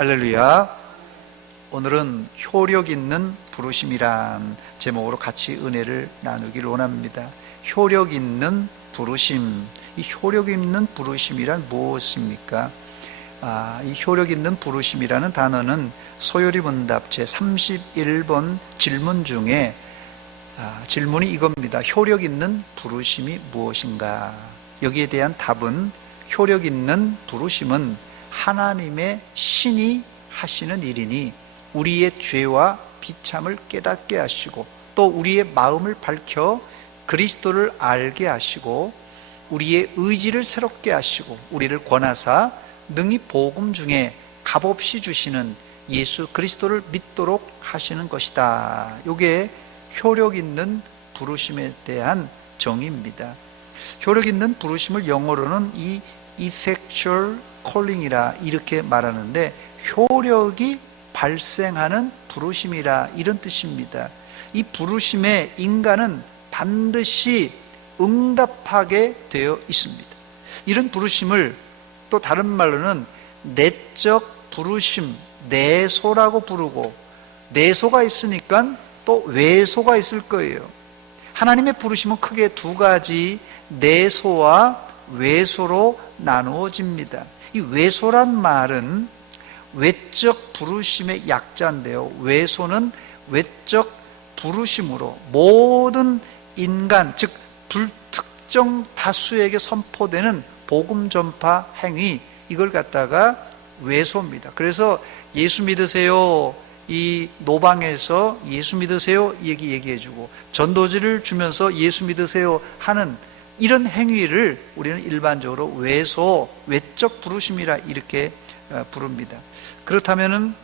할렐루야. 오늘은 효력 있는 부르심이란 제목으로 같이 은혜를 나누기를 원합니다. 효력 있는 부르심. 이 효력 있는 부르심이란 무엇입니까? 이 효력 있는 부르심이라는 단어는 소요리 문답 제 31번 질문 중에 질문이 이겁니다. 효력 있는 부르심이 무엇인가? 여기에 대한 답은 효력 있는 부르심은 하나님의 신이 하시는 일이니 우리의 죄와 비참을 깨닫게 하시고 또 우리의 마음을 밝혀 그리스도를 알게 하시고 우리의 의지를 새롭게 하시고 우리를 권하사 능히 복음 중에 값없이 주시는 예수 그리스도를 믿도록 하시는 것이다. 이게 효력 있는 부르심에 대한 정의입니다. 효력 있는 부르심을 영어로는 이 effectual calling이라 이렇게 말하는데 효력이 발생하는 부르심이라 이런 뜻입니다. 이 부르심에 인간은 반드시 응답하게 되어 있습니다. 이런 부르심을 또 다른 말로는 내적 부르심, 내소라고 부르고 내소가 있으니까 또 외소가 있을 거예요. 하나님의 부르심은 크게 두 가지 내소와 외소로 나누어집니다. 이 외소란 말은 외적 부르심의 약자인데요. 외소는 외적 부르심으로 모든 인간, 즉 불특정 다수에게 선포되는 복음 전파 행위, 이걸 갖다가 외소입니다. 그래서 예수 믿으세요, 이 노방에서 예수 믿으세요 얘기해주고 전도지를 주면서 예수 믿으세요 하는 이런 행위를 우리는 일반적으로 외소, 외적 부르심이라 이렇게 부릅니다. 그렇다면은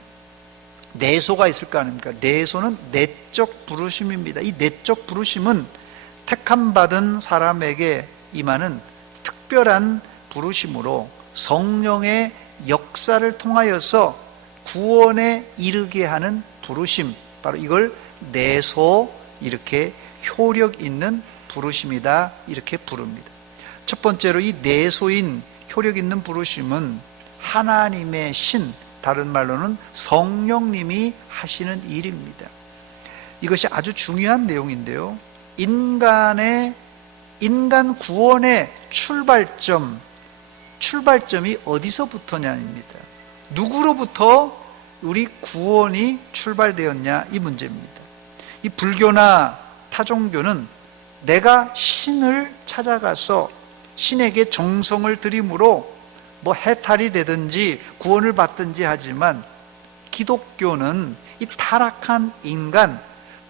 내소가 있을 거 아닙니까? 내소는 내적 부르심입니다. 이 내적 부르심은 택함 받은 사람에게 임하는 특별한 부르심으로 성령의 역사를 통하여서 구원에 이르게 하는 부르심, 바로 이걸 내소, 이렇게 효력 있는 부르심이다 이렇게 부릅니다. 첫 번째로 이 내소인 효력 있는 부르심은 하나님의 신, 다른 말로는 성령님이 하시는 일입니다. 이것이 아주 중요한 내용인데요. 인간 구원의 출발점이 어디서부터냐입니다. 누구로부터 우리 구원이 출발되었냐 이 문제입니다. 이 불교나 타종교는 내가 신을 찾아가서 신에게 정성을 들임으로 해탈이 되든지 구원을 받든지 하지만 기독교는 이 타락한 인간,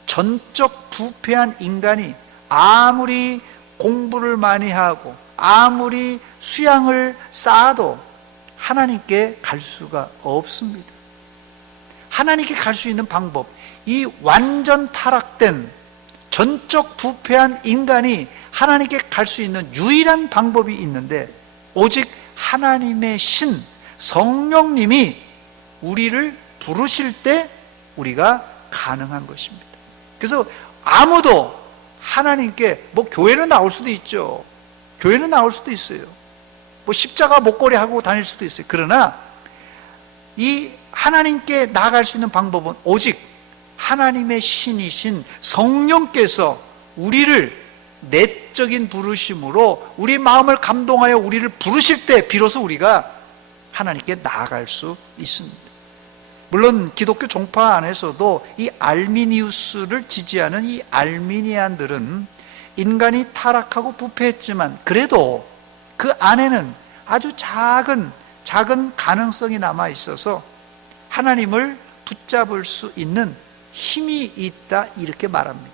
전적 부패한 인간이 아무리 공부를 많이 하고 아무리 수양을 쌓아도 하나님께 갈 수가 없습니다. 하나님께 갈 수 있는 방법, 이 완전 타락된 전적 부패한 인간이 하나님께 갈 수 있는 유일한 방법이 있는데 오직 하나님의 신, 성령님이 우리를 부르실 때 우리가 가능한 것입니다. 그래서 아무도 하나님께 교회는 나올 수도 있죠. 교회는 나올 수도 있어요. 십자가 목걸이 하고 다닐 수도 있어요. 그러나 이 하나님께 나아갈 수 있는 방법은 오직 하나님의 신이신 성령께서 우리를 내적인 부르심으로 우리 마음을 감동하여 우리를 부르실 때 비로소 우리가 하나님께 나아갈 수 있습니다. 물론 기독교 종파 안에서도 이 알미니우스를 지지하는 이 알미니안들은 인간이 타락하고 부패했지만 그래도 그 안에는 아주 작은 가능성이 남아 있어서 하나님을 붙잡을 수 있는 힘이 있다 이렇게 말합니다.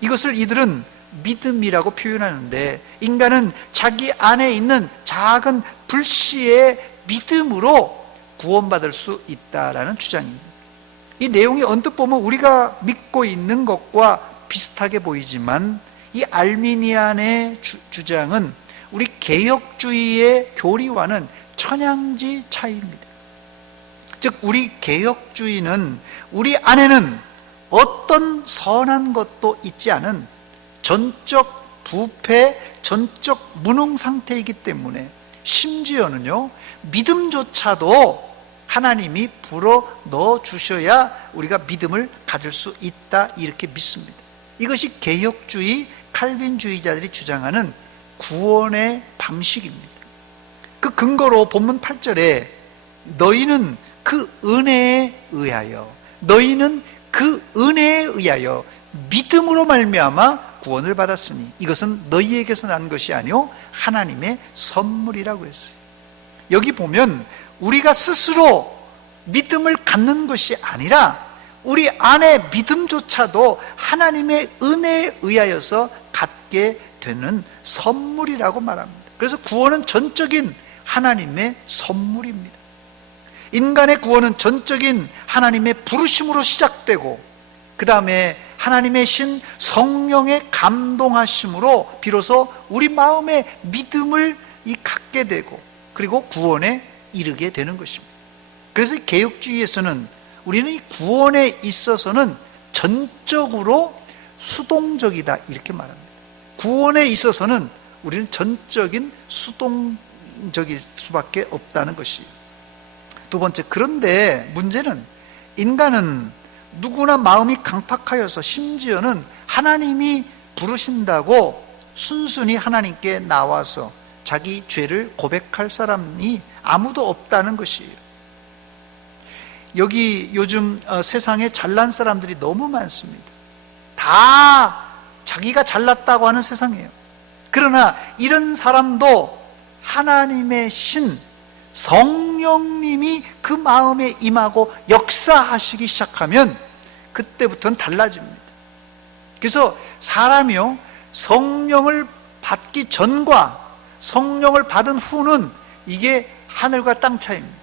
이것을 이들은 믿음이라고 표현하는데 인간은 자기 안에 있는 작은 불씨의 믿음으로 구원받을 수 있다라는 주장입니다. 이 내용이 언뜻 보면 우리가 믿고 있는 것과 비슷하게 보이지만 이 알미니안의 주장은 우리 개혁주의의 교리와는 천양지 차이입니다. 즉 우리 개혁주의는 우리 안에는 어떤 선한 것도 있지 않은 전적 부패, 전적 무능 상태이기 때문에 심지어는요 믿음조차도 하나님이 불어 넣어 주셔야 우리가 믿음을 가질 수 있다, 이렇게 믿습니다. 이것이 개혁주의 칼빈주의자들이 주장하는 구원의 방식입니다. 그 근거로 본문 8절에 너희는 그 은혜에 의하여, 너희는 그 은혜에 의하여 믿음으로 말미암아 구원을 받았으니 이것은 너희에게서 난 것이 아니요 하나님의 선물이라고 했어요. 여기 보면 우리가 스스로 믿음을 갖는 것이 아니라 우리 안에 믿음조차도 하나님의 은혜에 의하여서 갖게 되는 선물이라고 말합니다. 그래서 구원은 전적인 하나님의 선물입니다. 인간의 구원은 전적인 하나님의 부르심으로 시작되고 그 다음에 하나님의 신 성령의 감동하심으로 비로소 우리 마음에 믿음을 갖게 되고 그리고 구원에 이르게 되는 것입니다. 그래서 개혁주의에서는 우리는 이 구원에 있어서는 전적으로 수동적이다, 이렇게 말합니다. 구원에 있어서는 우리는 전적인 수동적일 수밖에 없다는 것이. 두 번째, 그런데 문제는 인간은 누구나 마음이 강팍하여서 심지어는 하나님이 부르신다고 순순히 하나님께 나와서 자기 죄를 고백할 사람이 아무도 없다는 것이에요. 여기 요즘 세상에 잘난 사람들이 너무 많습니다. 다 자기가 잘났다고 하는 세상이에요. 그러나 이런 사람도 하나님의 신 성령님이 그 마음에 임하고 역사하시기 시작하면 그때부터는 달라집니다. 그래서 사람이요, 성령을 받기 전과 성령을 받은 후는 이게 하늘과 땅 차이입니다.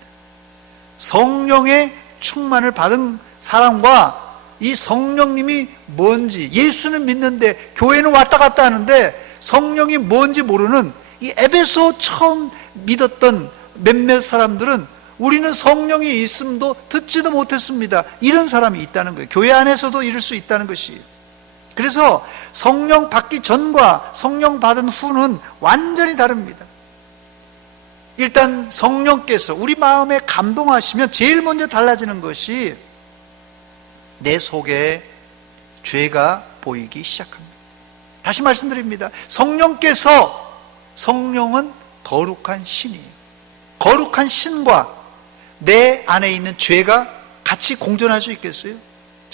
성령의 충만을 받은 사람과 이 성령님이 뭔지, 예수는 믿는데 교회는 왔다 갔다 하는데 성령이 뭔지 모르는 이 에베소 처음 믿었던 몇몇 사람들은 우리는 성령이 있음도 듣지도 못했습니다, 이런 사람이 있다는 거예요. 교회 안에서도 이럴 수 있다는 것이. 그래서 성령 받기 전과 성령 받은 후는 완전히 다릅니다. 일단 성령께서 우리 마음에 감동하시면 제일 먼저 달라지는 것이 내 속에 죄가 보이기 시작합니다. 다시 말씀드립니다. 성령은 거룩한 신이에요. 거룩한 신과 내 안에 있는 죄가 같이 공존할 수 있겠어요?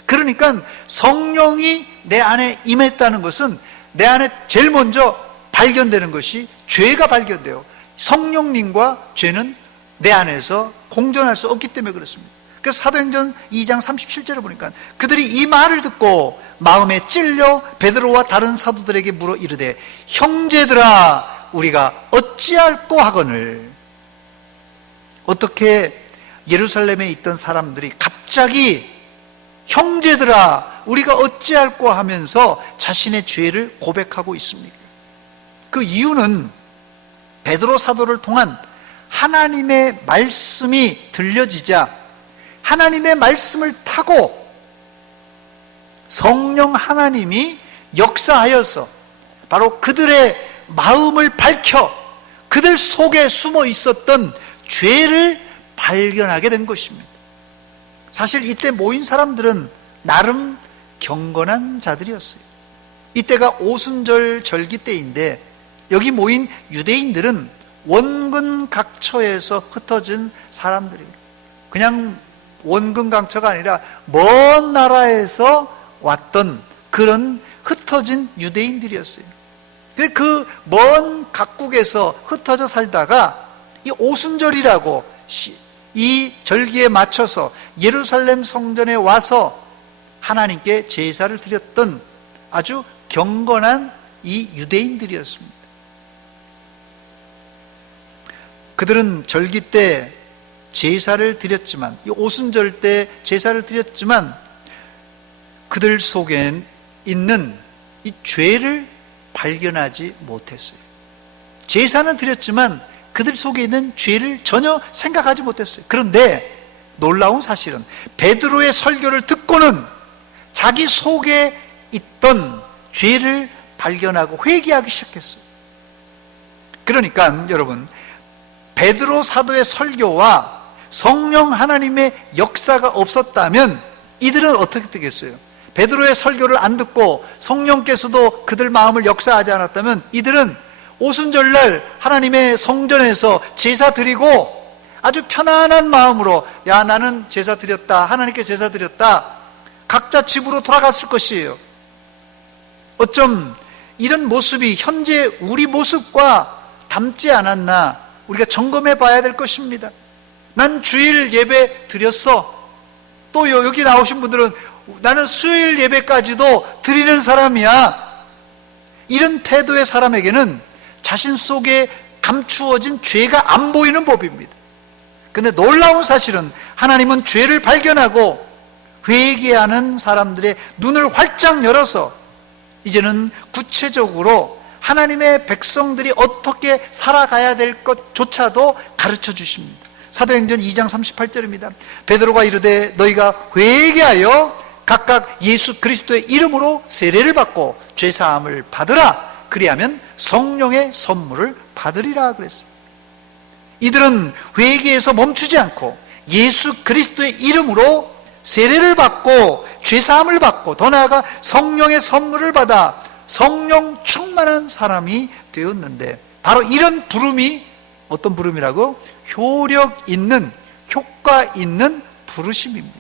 그러니까 성령이 내 안에 임했다는 것은 내 안에 제일 먼저 발견되는 것이 죄가 발견돼요. 성령님과 죄는 내 안에서 공존할 수 없기 때문에 그렇습니다. 그래서 사도행전 2장 37절에 보니까 그들이 이 말을 듣고 마음에 찔려 베드로와 다른 사도들에게 물어 이르되 형제들아 우리가 어찌할꼬 하거늘. 어떻게 예루살렘에 있던 사람들이 갑자기 형제들아 우리가 어찌할꼬 하면서 자신의 죄를 고백하고 있습니까? 그 이유는 베드로 사도를 통한 하나님의 말씀이 들려지자 하나님의 말씀을 타고 성령 하나님이 역사하여서 바로 그들의 마음을 밝혀 그들 속에 숨어 있었던 죄를 발견하게 된 것입니다. 사실 이때 모인 사람들은 나름 경건한 자들이었어요. 이때가 오순절 절기 때인데 여기 모인 유대인들은 원근각처에서 흩어진 사람들이에요. 그냥 원근각처가 아니라 먼 나라에서 왔던 그런 흩어진 유대인들이었어요. 그 먼 각국에서 흩어져 살다가 이 오순절이라고 이 절기에 맞춰서 예루살렘 성전에 와서 하나님께 제사를 드렸던 아주 경건한 이 유대인들이었습니다. 그들은 절기 때 제사를 드렸지만, 이 오순절 때 제사를 드렸지만 그들 속에 있는 이 죄를 발견하지 못했어요. 제사는 드렸지만 그들 속에 있는 죄를 전혀 생각하지 못했어요. 그런데 놀라운 사실은 베드로의 설교를 듣고는 자기 속에 있던 죄를 발견하고 회개하기 시작했어요. 그러니까 여러분, 베드로 사도의 설교와 성령 하나님의 역사가 없었다면 이들은 어떻게 되겠어요? 베드로의 설교를 안 듣고 성령께서도 그들 마음을 역사하지 않았다면 이들은 오순절날 하나님의 성전에서 제사 드리고 아주 편안한 마음으로, 야, 나는 제사 드렸다, 하나님께 제사 드렸다, 각자 집으로 돌아갔을 것이에요. 어쩜 이런 모습이 현재 우리 모습과 닮지 않았나 우리가 점검해 봐야 될 것입니다. 난 주일 예배 드렸어. 또 여기 나오신 분들은 나는 수요일 예배까지도 드리는 사람이야. 이런 태도의 사람에게는 자신 속에 감추어진 죄가 안 보이는 법입니다. 근데 놀라운 사실은 하나님은 죄를 발견하고 회개하는 사람들의 눈을 활짝 열어서 이제는 구체적으로 하나님의 백성들이 어떻게 살아가야 될 것조차도 가르쳐 주십니다. 사도행전 2장 38절입니다. 베드로가 이르되 너희가 회개하여 각각 예수 그리스도의 이름으로 세례를 받고 죄사함을 받으라. 그리하면 성령의 선물을 받으리라 그랬습니다. 이들은 회개에서 멈추지 않고 예수 그리스도의 이름으로 세례를 받고 죄사함을 받고 더 나아가 성령의 선물을 받아 성령 충만한 사람이 되었는데, 바로 이런 부름이 어떤 부름이라고? 효력 있는, 효과 있는 부르심입니다.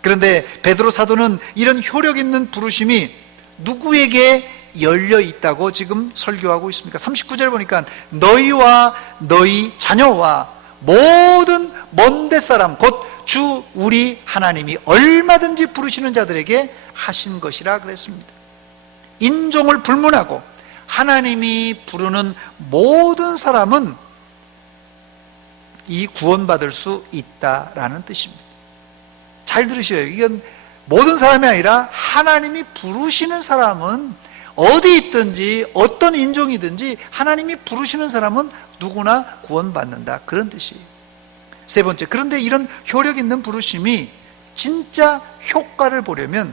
그런데 베드로 사도는 이런 효력 있는 부르심이 누구에게 열려 있다고 지금 설교하고 있습니까? 39절 보니까 너희와 너희 자녀와 모든 먼데 사람 곧 주 우리 하나님이 얼마든지 부르시는 자들에게 하신 것이라 그랬습니다. 인종을 불문하고 하나님이 부르는 모든 사람은 이 구원받을 수 있다라는 뜻입니다. 잘 들으셔요. 이건 모든 사람이 아니라 하나님이 부르시는 사람은 어디 있든지 어떤 인종이든지 하나님이 부르시는 사람은 누구나 구원받는다, 그런 뜻이에요. 세 번째, 그런데 이런 효력 있는 부르심이 진짜 효과를 보려면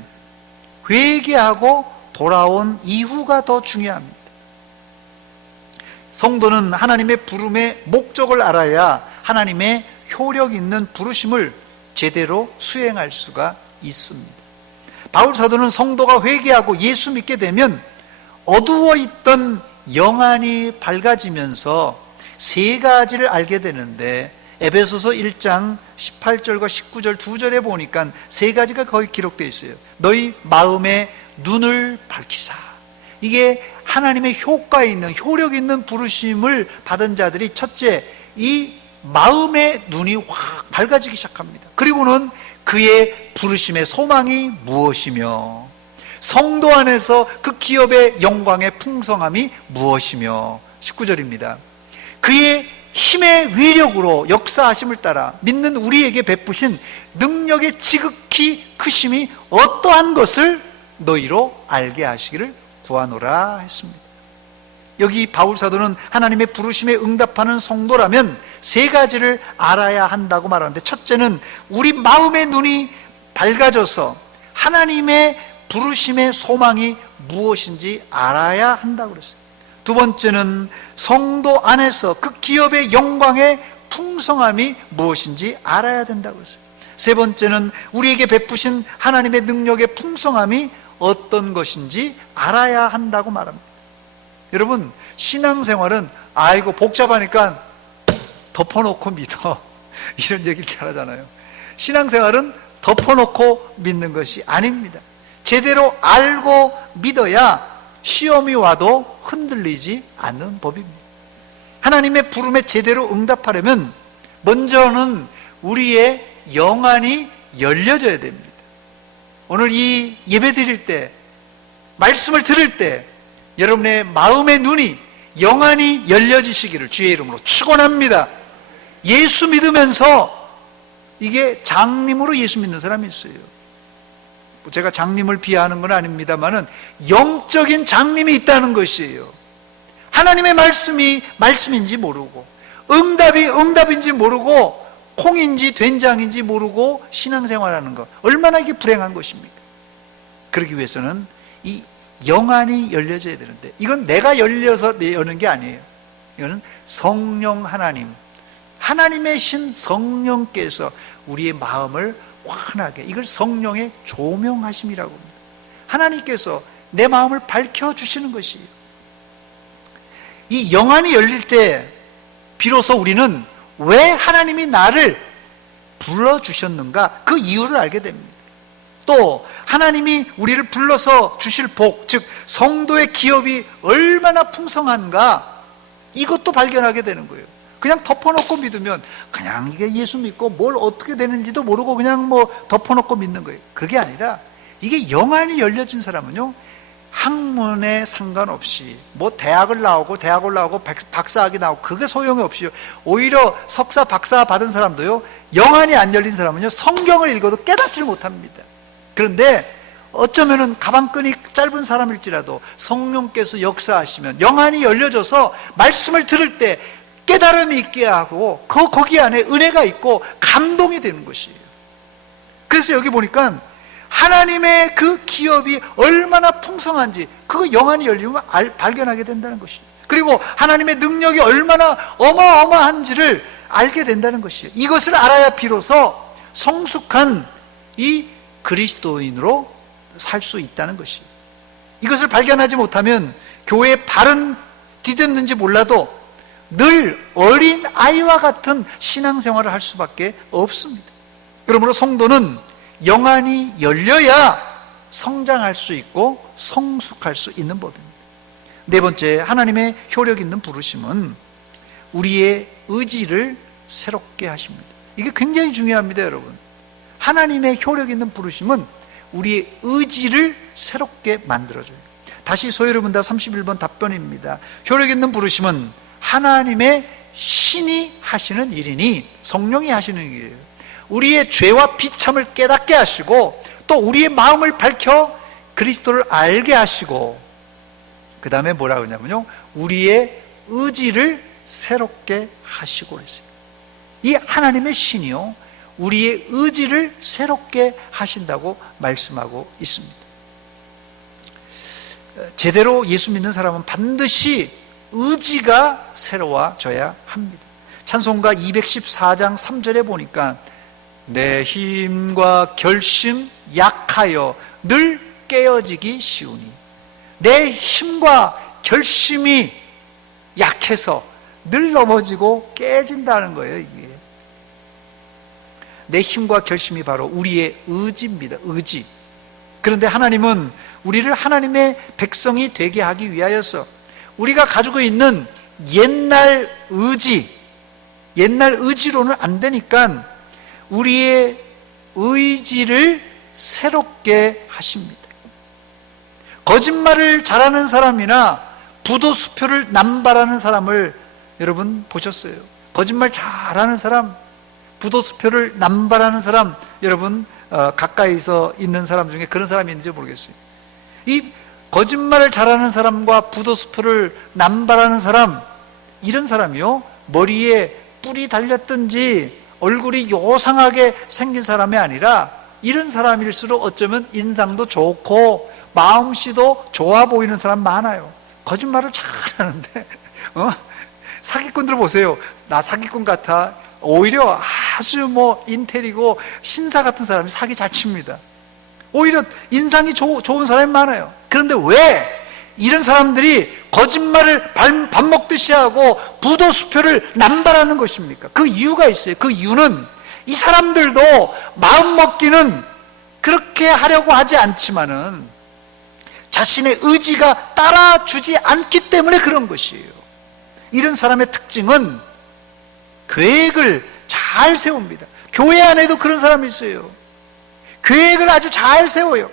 회개하고 돌아온 이후가 더 중요합니다. 성도는 하나님의 부름의 목적을 알아야 하나님의 효력 있는 부르심을 제대로 수행할 수가 있습니다. 바울 사도는 성도가 회개하고 예수 믿게 되면 어두워 있던 영안이 밝아지면서 세 가지를 알게 되는데, 에베소서 1장 18절과 19절 두 절에 보니까 세 가지가 거의 기록되어 있어요. 너희 마음의 눈을 밝히사. 이게 하나님의 효과 있는, 효력 있는 부르심을 받은 자들이 첫째, 이 마음의 눈이 확 밝아지기 시작합니다. 그리고는 그의 부르심의 소망이 무엇이며, 성도 안에서 그 기업의 영광의 풍성함이 무엇이며, 19절입니다. 그의 힘의 위력으로 역사하심을 따라 믿는 우리에게 베푸신 능력의 지극히 크심이 어떠한 것을 너희로 알게 하시기를 구하노라 했습니다. 여기 바울 사도는 하나님의 부르심에 응답하는 성도라면 세 가지를 알아야 한다고 말하는데, 첫째는 우리 마음의 눈이 밝아져서 하나님의 부르심의 소망이 무엇인지 알아야 한다고 그랬어요. 두 번째는 성도 안에서 그 기업의 영광의 풍성함이 무엇인지 알아야 된다고 했어요. 세 번째는 우리에게 베푸신 하나님의 능력의 풍성함이 어떤 것인지 알아야 한다고 말합니다. 여러분, 신앙생활은 아이고 복잡하니까 덮어놓고 믿어, 이런 얘기를 잘 하잖아요. 신앙생활은 덮어놓고 믿는 것이 아닙니다. 제대로 알고 믿어야 시험이 와도 흔들리지 않는 법입니다. 하나님의 부름에 제대로 응답하려면 먼저는 우리의 영안이 열려져야 됩니다. 오늘 이 예배 드릴 때, 말씀을 들을 때 여러분의 마음의 눈이, 영안이 열려지시기를 주의 이름으로 축원합니다. 예수 믿으면서, 이게 장님으로 예수 믿는 사람이 있어요. 제가 장님을 비하하는 건 아닙니다만은 영적인 장님이 있다는 것이에요. 하나님의 말씀이 말씀인지 모르고, 응답이 응답인지 모르고, 콩인지 된장인지 모르고 신앙생활하는 것, 얼마나 이게 불행한 것입니까? 그러기 위해서는 이 영안이 열려져야 되는데, 이건 내가 열려서 여는 게 아니에요. 이거는 성령 하나님의 신 성령께서 우리의 마음을 환하게, 이걸 성령의 조명하심이라고 합니다. 하나님께서 내 마음을 밝혀주시는 것이에요. 이 영안이 열릴 때 비로소 우리는 왜 하나님이 나를 불러주셨는가, 그 이유를 알게 됩니다. 또 하나님이 우리를 불러서 주실 복, 즉 성도의 기업이 얼마나 풍성한가, 이것도 발견하게 되는 거예요. 그냥 덮어놓고 믿으면 그냥 이게 예수 믿고 뭘 어떻게 되는지도 모르고 그냥 뭐 덮어놓고 믿는 거예요. 그게 아니라 이게 영안이 열려진 사람은요, 학문에 상관없이 뭐 대학을 나오고 박사학위 나오고 그게 소용이 없이요, 오히려 석사 박사 받은 사람도요, 영안이 안 열린 사람은요 성경을 읽어도 깨닫지를 못합니다. 그런데 어쩌면은 가방끈이 짧은 사람일지라도 성령께서 역사하시면 영안이 열려져서 말씀을 들을 때 깨달음이 있게 하고 거기 안에 은혜가 있고 감동이 되는 것이에요. 그래서 여기 보니까 하나님의 그 기업이 얼마나 풍성한지 그거 영안이 열리면 발견하게 된다는 것이에요. 그리고 하나님의 능력이 얼마나 어마어마한지를 알게 된다는 것이에요. 이것을 알아야 비로소 성숙한 이 그리스도인으로 살 수 있다는 것이에요. 이것을 발견하지 못하면 교회에 발은 디뎠는지 몰라도 늘 어린 아이와 같은 신앙생활을 할 수밖에 없습니다. 그러므로 성도는 영안이 열려야 성장할 수 있고 성숙할 수 있는 법입니다. 네 번째, 하나님의 효력 있는 부르심은 우리의 의지를 새롭게 하십니다. 이게 굉장히 중요합니다, 여러분. 하나님의 효력 있는 부르심은 우리의 의지를 새롭게 만들어줘요. 다시 소여러분다 31번 답변입니다. 효력 있는 부르심은 하나님의 신이 하시는 일이니, 성령이 하시는 일이에요. 우리의 죄와 비참을 깨닫게 하시고 또 우리의 마음을 밝혀 그리스도를 알게 하시고, 그 다음에 뭐라고 하냐면요, 우리의 의지를 새롭게 하시고 그랬어요. 이 하나님의 신이요, 우리의 의지를 새롭게 하신다고 말씀하고 있습니다. 제대로 예수 믿는 사람은 반드시 의지가 새로워져야 합니다. 찬송가 214장 3절에 보니까 내 힘과 결심 약하여 늘 깨어지기 쉬우니, 내 힘과 결심이 약해서 늘 넘어지고 깨진다는 거예요. 이게 내 힘과 결심이 바로 우리의 의지입니다. 의지. 그런데 하나님은 우리를 하나님의 백성이 되게 하기 위하여서 우리가 가지고 있는 옛날 의지로는 안 되니까 우리의 의지를 새롭게 하십니다. 거짓말을 잘하는 사람이나 부도수표를 남발하는 사람을 여러분 보셨어요? 거짓말 잘하는 사람, 부도수표를 남발하는 사람, 여러분 가까이서 있는 사람 중에 그런 사람이 있는지 모르겠어요. 이 거짓말을 잘하는 사람과 부도수표를 남발하는 사람, 이런 사람이요, 머리에 뿔이 달렸든지 얼굴이 요상하게 생긴 사람이 아니라 이런 사람일수록 어쩌면 인상도 좋고 마음씨도 좋아 보이는 사람 많아요. 거짓말을 잘하는데 사기꾼들 보세요. 나 사기꾼 같아. 오히려 아주 인텔이고 신사 같은 사람이 사기 잘 칩니다. 오히려 인상이 좋은 사람이 많아요. 그런데 왜 이런 사람들이 거짓말을 밥 먹듯이 하고 부도수표를 남발하는 것입니까? 그 이유가 있어요. 그 이유는 이 사람들도 마음 먹기는 그렇게 하려고 하지 않지만은 자신의 의지가 따라주지 않기 때문에 그런 것이에요. 이런 사람의 특징은 계획을 잘 세웁니다. 교회 안에도 그런 사람이 있어요. 계획을 아주 잘 세워요.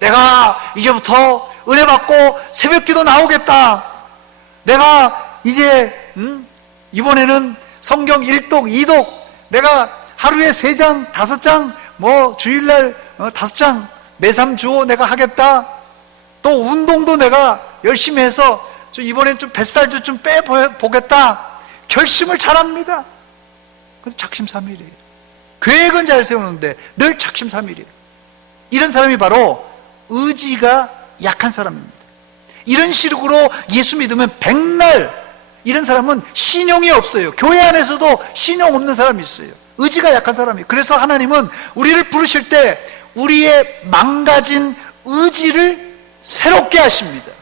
내가 이제부터 은혜 받고 새벽기도 나오겠다. 내가 이제 이번에는 성경 1독, 2독 내가 하루에 3장, 5장, 주일날 5장 매삼주오 내가 하겠다. 또 운동도 내가 열심히 해서 이번엔 좀 뱃살도 좀 빼보겠다. 결심을 잘합니다. 그래서 작심삼일이에요. 계획은 잘 세우는데 늘 작심삼일이에요. 이런 사람이 바로 의지가 약한 사람입니다. 이런 식으로 예수 믿으면 백날 이런 사람은 신용이 없어요. 교회 안에서도 신용 없는 사람이 있어요. 의지가 약한 사람이에요. 그래서 하나님은 우리를 부르실 때 우리의 망가진 의지를 새롭게 하십니다.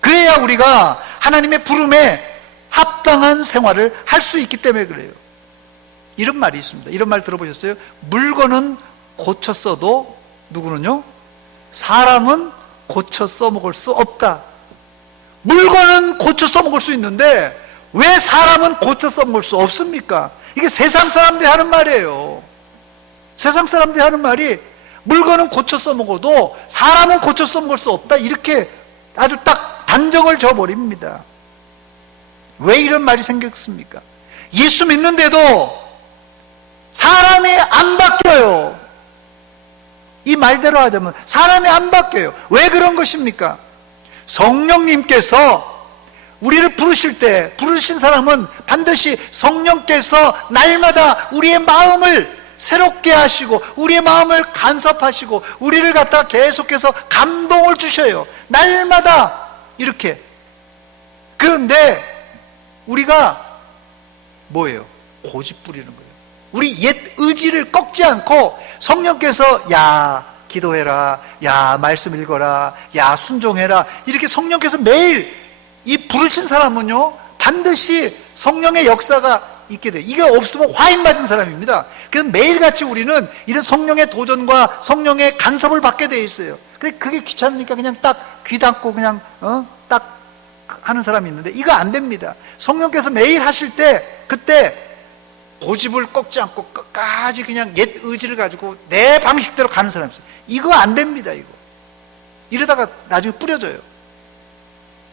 그래야 우리가 하나님의 부름에 합당한 생활을 할 수 있기 때문에 그래요. 이런 말이 있습니다. 이런 말 들어보셨어요? 물건은 고쳐 써도 누구는요? 사람은 고쳐 써먹을 수 없다. 물건은 고쳐 써먹을 수 있는데 왜 사람은 고쳐 써먹을 수 없습니까? 이게 세상 사람들이 하는 말이에요. 세상 사람들이 하는 말이 물건은 고쳐 써먹어도 사람은 고쳐 써먹을 수 없다. 이렇게 아주 딱 단정을 져버립니다. 왜 이런 말이 생겼습니까? 예수 믿는데도 사람이 안 바뀌어요. 이 말대로 하자면 사람이 안 바뀌어요. 왜 그런 것입니까? 성령님께서 우리를 부르실 때 부르신 사람은 반드시 성령께서 날마다 우리의 마음을 새롭게 하시고 우리의 마음을 간섭하시고 우리를 갖다 계속해서 감동을 주셔요. 날마다 이렇게. 그런데 우리가 뭐예요? 고집 부리는 거예요. 우리 옛 의지를 꺾지 않고 성령께서 야 기도해라, 야 말씀 읽어라, 야 순종해라, 이렇게 성령께서 매일 이 부르신 사람은요 반드시 성령의 역사가 있게 돼요. 이게 없으면 화인 맞은 사람입니다. 그래서 매일같이 우리는 이런 성령의 도전과 성령의 간섭을 받게 돼 있어요. 그게 귀찮으니까 그냥 딱 귀 닫고 그냥 딱 하는 사람이 있는데 이거 안 됩니다. 성령께서 매일 하실 때 그때 고집을 꺾지 않고 끝까지 그냥 옛 의지를 가지고 내 방식대로 가는 사람이 있어요. 이거 안 됩니다. 이러다가 나중에 뿌려져요.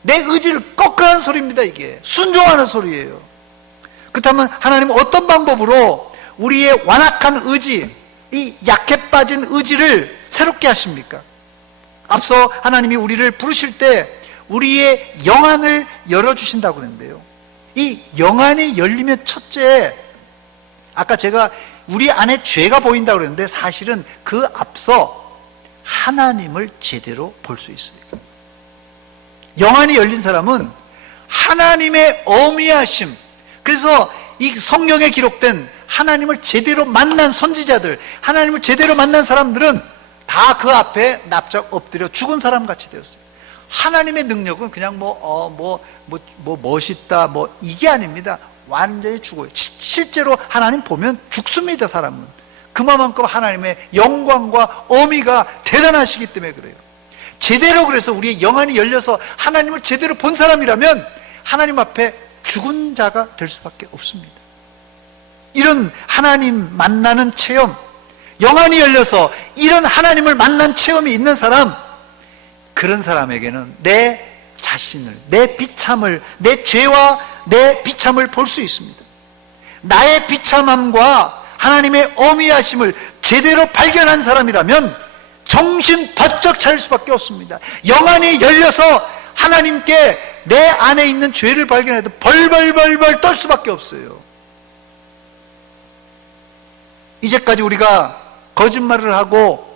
내 의지를 꺾으라는 소리입니다. 이게 순종하는 소리예요. 그렇다면 하나님은 어떤 방법으로 우리의 완악한 의지, 이 약해 빠진 의지를 새롭게 하십니까? 앞서 하나님이 우리를 부르실 때 우리의 영안을 열어주신다고 그랬는데요, 이 영안이 열리면 첫째, 아까 제가 우리 안에 죄가 보인다고 그랬는데 사실은 그 앞서 하나님을 제대로 볼 수 있어요. 영안이 열린 사람은 하나님의 어미하심, 그래서 이 성경에 기록된 하나님을 제대로 만난 선지자들, 하나님을 제대로 만난 사람들은 다 그 앞에 납작 엎드려 죽은 사람 같이 되었어요. 하나님의 능력은 그냥 멋있다, 이게 아닙니다. 완전히 죽어요. 실제로 하나님 보면 죽습니다, 사람은. 그만큼 하나님의 영광과 어미가 대단하시기 때문에 그래요. 제대로 그래서 우리의 영안이 열려서 하나님을 제대로 본 사람이라면 하나님 앞에 죽은 자가 될 수밖에 없습니다. 이런 하나님 만나는 체험, 영안이 열려서 이런 하나님을 만난 체험이 있는 사람, 그런 사람에게는 내 자신을, 내 비참을, 내 죄와 내 비참을 볼 수 있습니다. 나의 비참함과 하나님의 어미하심을 제대로 발견한 사람이라면 정신 바짝 차릴 수밖에 없습니다. 영안이 열려서 하나님께 내 안에 있는 죄를 발견해도 벌벌벌벌 떨 수밖에 없어요. 이제까지 우리가 거짓말을 하고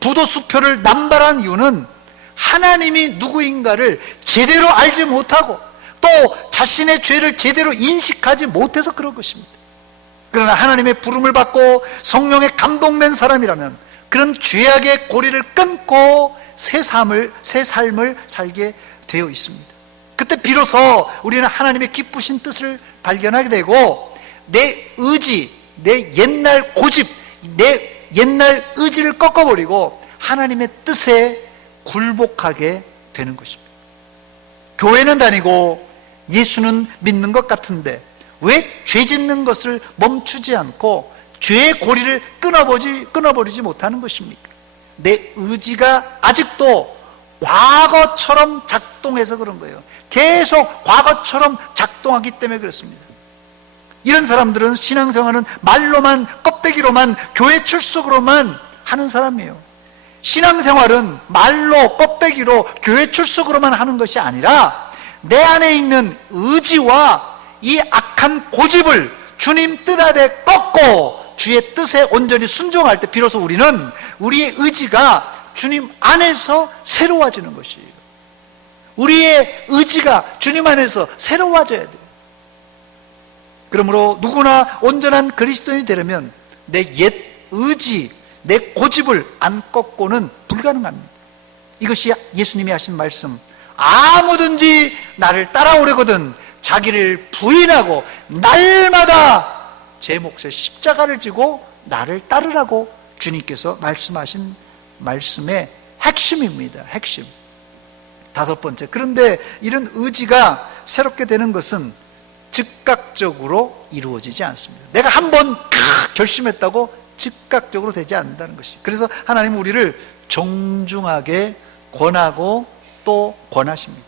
부도수표를 남발한 이유는 하나님이 누구인가를 제대로 알지 못하고 또 자신의 죄를 제대로 인식하지 못해서 그런 것입니다. 그러나 하나님의 부름을 받고 성령에 감동된 사람이라면 그런 죄악의 고리를 끊고 새 삶을 살게 되어 있습니다. 그때 비로소 우리는 하나님의 기쁘신 뜻을 발견하게 되고 내 의지, 내 옛날 고집, 내 옛날 의지를 꺾어버리고 하나님의 뜻에 굴복하게 되는 것입니다. 교회는 다니고 예수는 믿는 것 같은데 왜 죄 짓는 것을 멈추지 않고 죄의 고리를 끊어버리지 못하는 것입니까? 내 의지가 아직도 과거처럼 작동해서 그런 거예요. 계속 과거처럼 작동하기 때문에 그렇습니다. 이런 사람들은 신앙생활은 말로만, 껍데기로만, 교회 출석으로만 하는 사람이에요. 신앙생활은 말로, 껍데기로, 교회 출석으로만 하는 것이 아니라 내 안에 있는 의지와 이 악한 고집을 주님 뜻 아래 꺾고 주의 뜻에 온전히 순종할 때 비로소 우리는 우리의 의지가 주님 안에서 새로워지는 것이에요. 우리의 의지가 주님 안에서 새로워져야 돼요. 그러므로 누구나 온전한 그리스도인이 되려면 내 옛 의지, 내 고집을 안 꺾고는 불가능합니다. 이것이 예수님이 하신 말씀. 아무든지 나를 따라오려거든 자기를 부인하고 날마다 제 몫의 십자가를 지고 나를 따르라고 주님께서 말씀하신 말씀의 핵심입니다. 핵심. 다섯 번째, 그런데 이런 의지가 새롭게 되는 것은 즉각적으로 이루어지지 않습니다. 내가 한번 결심했다고 즉각적으로 되지 않는다는 것이. 그래서 하나님은 우리를 정중하게 권하고 또 권하십니다.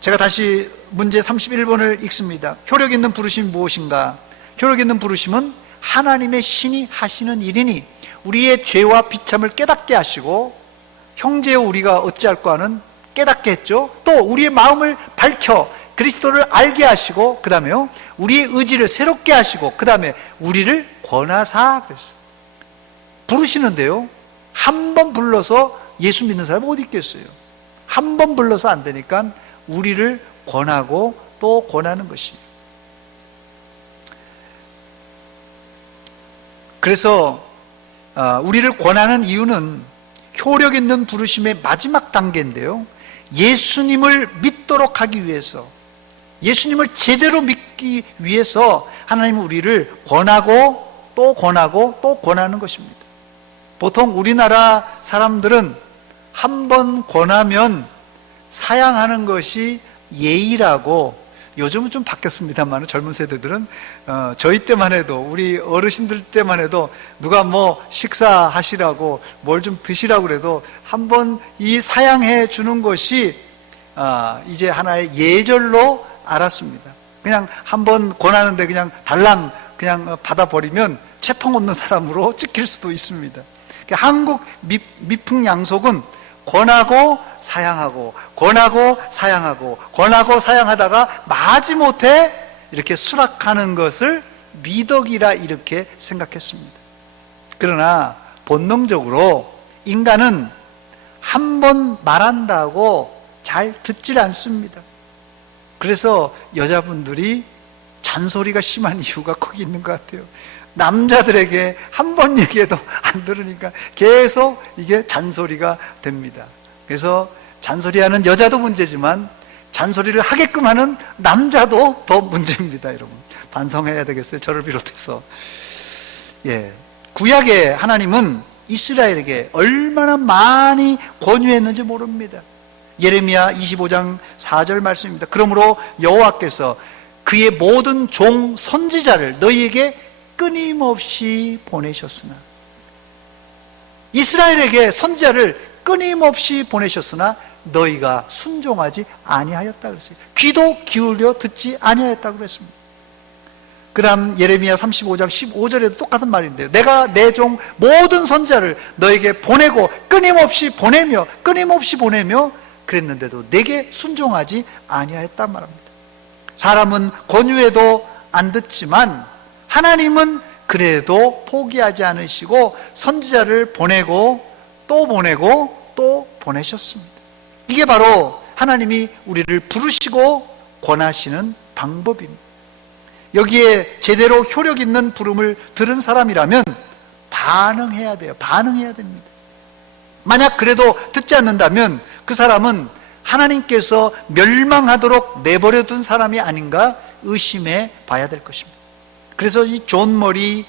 제가 다시 문제 31번을 읽습니다. 효력 있는 부르심이 무엇인가? 효력 있는 부르심은 하나님의 신이 하시는 일이니 우리의 죄와 비참을 깨닫게 하시고 형제여 우리가 어찌할까 하는 깨닫게 했죠. 또 우리의 마음을 밝혀 그리스도를 알게 하시고 그 다음에요 우리의 의지를 새롭게 하시고 그 다음에 우리를 권하사 그랬어요. 부르시는데요 한 번 불러서 예수 믿는 사람이 어디 있겠어요. 한 번 불러서 안 되니까 우리를 권하고 또 권하는 것이에요. 그래서 우리를 권하는 이유는 효력 있는 부르심의 마지막 단계인데요 예수님을 믿도록 하기 위해서, 예수님을 제대로 믿기 위해서 하나님은 우리를 권하고 또 권하고 또 권하는 것입니다. 보통 우리나라 사람들은 한 번 권하면 사양하는 것이 예의라고, 요즘은 좀 바뀌었습니다만 젊은 세대들은 저희 때만 해도, 우리 어르신들 때만 해도 누가 뭐 식사하시라고 뭘 좀 드시라고 그래도 한 번 이 사양해 주는 것이 이제 하나의 예절로 알았습니다. 그냥 한 번 권하는데 그냥 달랑 그냥 받아버리면 채통 없는 사람으로 찍힐 수도 있습니다. 한국 미풍양속은 권하고 사양하고 권하고 사양하고 권하고 사양하다가 마지못해 이렇게 수락하는 것을 미덕이라 이렇게 생각했습니다. 그러나 본능적으로 인간은 한 번 말한다고 잘 듣질 않습니다. 그래서 여자분들이 잔소리가 심한 이유가 거기 있는 것 같아요. 남자들에게 한 번 얘기해도 안 들으니까 계속 이게 잔소리가 됩니다. 그래서 잔소리하는 여자도 문제지만 잔소리를 하게끔 하는 남자도 더 문제입니다. 여러분 반성해야 되겠어요. 저를 비롯해서. 구약의 하나님은 이스라엘에게 얼마나 많이 권유했는지 모릅니다. 예레미야 25장 4절 말씀입니다. 그러므로 여호와께서 그의 모든 종 선지자를 너희에게 끊임없이 보내셨으나, 이스라엘에게 선지자를 끊임없이 보내셨으나 너희가 순종하지 아니하였다 그랬어요. 귀도 기울여 듣지 아니하였다고 그랬습니다. 그 다음 예레미야 35장 15절에도 똑같은 말인데요. 내가 내 종 모든 선지자를 너에게 보내고 끊임없이 보내며 그랬는데도 내게 순종하지 아니하였단 말입니다. 사람은 권유해도 안 듣지만 하나님은 그래도 포기하지 않으시고 선지자를 보내고 또 보내셨습니다. 이게 바로 하나님이 우리를 부르시고 권하시는 방법입니다. 여기에 제대로 효력 있는 부름을 들은 사람이라면 반응해야 돼요. 반응해야 됩니다. 만약 그래도 듣지 않는다면 그 사람은 하나님께서 멸망하도록 내버려둔 사람이 아닌가 의심해 봐야 될 것입니다. 그래서 이 존 머리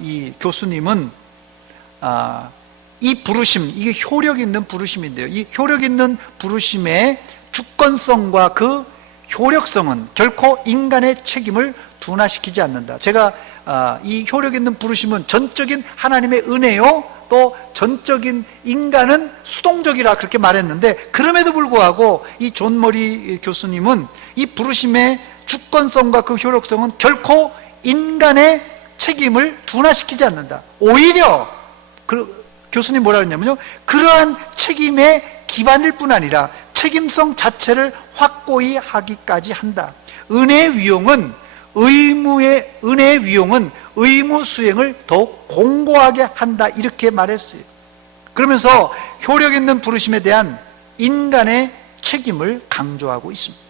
이 교수님은 이 부르심, 이게 효력 있는 부르심인데요. 이 효력 있는 부르심의 주권성과 그 효력성은 결코 인간의 책임을 둔화시키지 않는다. 제가 이 효력 있는 부르심은 전적인 하나님의 은혜요, 또 전적인 인간은 수동적이라 그렇게 말했는데, 그럼에도 불구하고 이 존 머리 교수님은 이 부르심의 주권성과 그 효력성은 결코 인간의 책임을 둔화시키지 않는다. 오히려 교수님 뭐라 그랬냐면요, 그러한 책임의 기반일 뿐 아니라 책임성 자체를 확고히 하기까지 한다. 은혜의 위용은 의무 수행을 더욱 공고하게 한다, 이렇게 말했어요. 그러면서 효력 있는 부르심에 대한 인간의 책임을 강조하고 있습니다.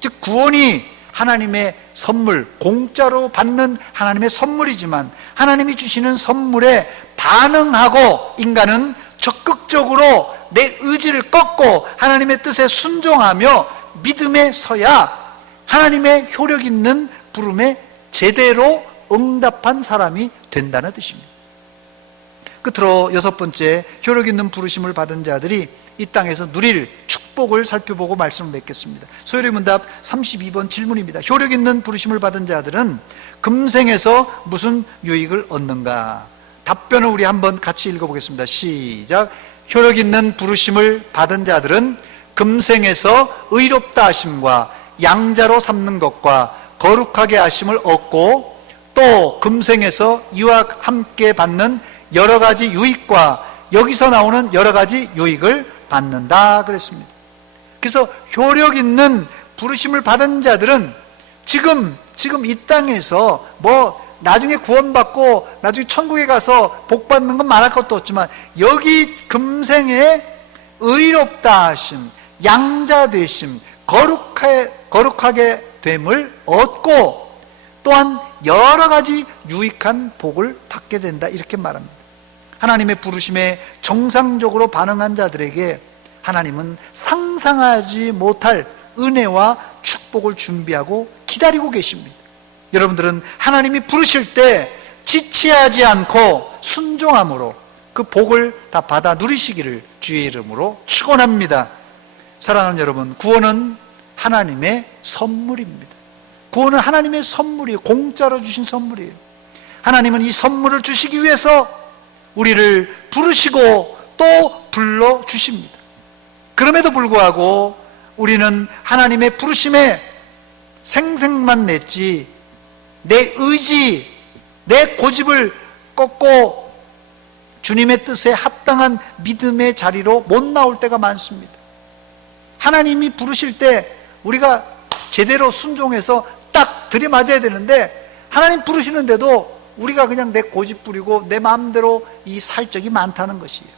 즉 구원이 하나님의 선물, 공짜로 받는 하나님의 선물이지만 하나님이 주시는 선물에 반응하고 인간은 적극적으로 내 의지를 꺾고 하나님의 뜻에 순종하며 믿음에 서야 하나님의 효력 있는 부름에 제대로 응답한 사람이 된다는 뜻입니다. 끝으로 6번째, 효력 있는 부르심을 받은 자들이 이 땅에서 누릴 축복을 살펴보고 말씀을 맺겠습니다. 소요리 문답 32번 질문입니다. 효력 있는 부르심을 받은 자들은 금생에서 무슨 유익을 얻는가? 답변을 우리 한번 같이 읽어보겠습니다. 시작. 효력 있는 부르심을 받은 자들은 금생에서 의롭다 하심과 양자로 삼는 것과 거룩하게 하심을 얻고 또 금생에서 이와 함께 받는 여러 가지 유익과 여기서 나오는 여러 가지 유익을 받는다 그랬습니다. 그래서 효력 있는 부르심을 받은 자들은 지금 이 땅에서 나중에 구원받고 나중에 천국에 가서 복 받는 건 말할 것도 없지만 여기 금생에 의롭다 하심, 양자 되심, 거룩하게 됨을 얻고 또한 여러 가지 유익한 복을 받게 된다 이렇게 말합니다. 하나님의 부르심에 정상적으로 반응한 자들에게 하나님은 상상하지 못할 은혜와 축복을 준비하고 기다리고 계십니다. 여러분들은 하나님이 부르실 때 지체하지 않고 순종함으로 그 복을 다 받아 누리시기를 주의 이름으로 축원합니다. 사랑하는 여러분, 구원은 하나님의 선물입니다. 구원은 하나님의 선물이에요. 공짜로 주신 선물이에요. 하나님은 이 선물을 주시기 위해서 우리를 부르시고 또 불러주십니다. 그럼에도 불구하고 우리는 하나님의 부르심에 생색만 냈지 내 의지, 내 고집을 꺾고 주님의 뜻에 합당한 믿음의 자리로 못 나올 때가 많습니다. 하나님이 부르실 때 우리가 제대로 순종해서 딱 들이맞아야 되는데 하나님 부르시는데도 우리가 그냥 내 고집 부리고 내 마음대로 이 살 적이 많다는 것이에요.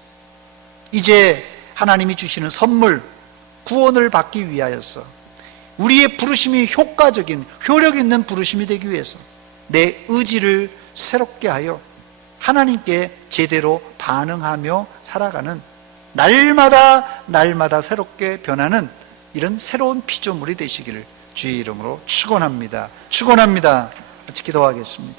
이제 하나님이 주시는 선물, 구원을 받기 위하여서 우리의 부르심이 효과적인, 효력 있는 부르심이 되기 위해서 내 의지를 새롭게 하여 하나님께 제대로 반응하며 살아가는 날마다 새롭게 변하는 이런 새로운 피조물이 되시기를 주의 이름으로 축원합니다. 축원합니다. 같이 기도하겠습니다.